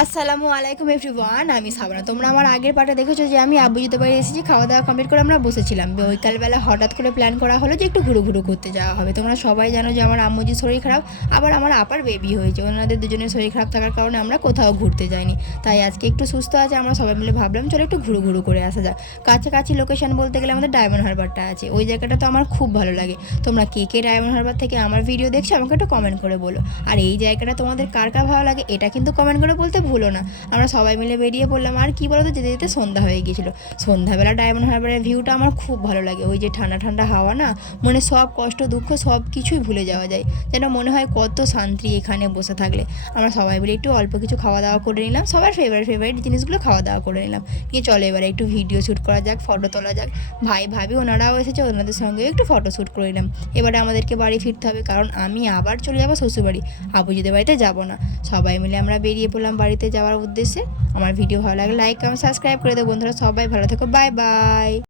আসসালামু আলাইকুম এভরিওয়ান, আমি সাবনা। তোমরা আমার আগের পাটা দেখেছ যে আমি আব্বু যেতে বাড়ি এসেছি, খাওয়া দাওয়া কমপ্লিট করে আমরা বসেছিলাম। বিকালবেলা হঠাৎ করে প্ল্যান করা হলো যে একটু ঘুরু ঘুরু করতে যাওয়া হবে। তোমরা সবাই জানো যে আমার আম্মুজির শরীর খারাপ, আবার আমার আপার বেবি হয়েছে। ওনাদের দুজনের শরীর খারাপ থাকার কারণে আমরা কোথাও ঘুরতে যাইনি। তাই আজকে একটু সুস্থ আছে, আমরা সবাই মিলে ভাবলাম চলো একটু ঘুরু ঘুরু করে আসা যাক। কাছাকাছি লোকেশন বলতে গেলে আমাদের ডায়মন্ড হারবারটা আছে। ওই জায়গাটা তো আমার খুব ভালো লাগে। তোমরা কে কে ডায়মন্ড হারবার থেকে আমার ভিডিও দেখছ আমাকে একটু কমেন্ট করে বলো। আর এই জায়গাটা তোমাদের কার কার ভালো লাগে, এটা কিন্তু কমেন্ট করে বলতে ভুলো না। আমরা সবাই মিলে বেরিয়ে পড়লাম। আর কি বলতো, যেতে যেতে সন্ধ্যা হয়ে গিয়েছিল। সন্ধ্যাবেলা ডায়মন্ড হারবারের ভিউটা আমার খুব ভালো লাগে। ওই যে ঠান্ডা ঠান্ডা হাওয়া না, মনে সব কষ্ট, দুঃখ সব কিছুই ভুলে যাওয়া যায়। যেন মনে হয় কত শান্তি এখানে বসে থাকলে। আমরা সবাই মিলে একটু অল্প কিছু খাওয়া দাওয়া করে নিলাম। সবার ফেভারিট ফেভারিট জিনিসগুলো খাওয়া দাওয়া করে নিলাম। নিয়ে চলে এবারে একটু ভিডিও শ্যুট করা যাক ফটো তোলা যাক। ভাই, ভাবি ওনারাও এসেছে, ওনাদের সঙ্গেও একটু ফটো শ্যুট করে নিলাম। এবারে আমাদেরকে বাড়ি ফিরতে হবে, কারণ আমি আবার চলে যাব শ্বশুরবাড়ি। আবুজিদের বাড়িতে যাব না। সবাই মিলে আমরা বেরিয়ে পড়লাম বাড়িতে যাওয়ার উদ্দেশ্যে। আমার ভিডিও ভালো লাগে লাইক কমেন্ট সাবস্ক্রাইব করে দেবো। বন্ধুরা সবাই ভালো থেকো। Bye bye